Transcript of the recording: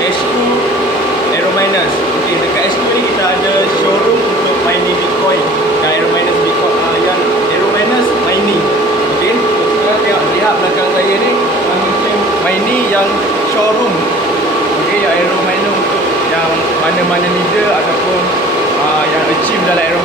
S2 Aero Miners. Okey, dekat S2 ni kita ada showroom untuk mining Bitcoin dan Aero Miners Bitcoin, yang Aero Miners mining. Okey, sekarang tengok, lihat belakang saya ni, mining yang showroom. Okey, yang Aero Miner untuk yang mana-mana leader ataupun yang achieve dalam Aero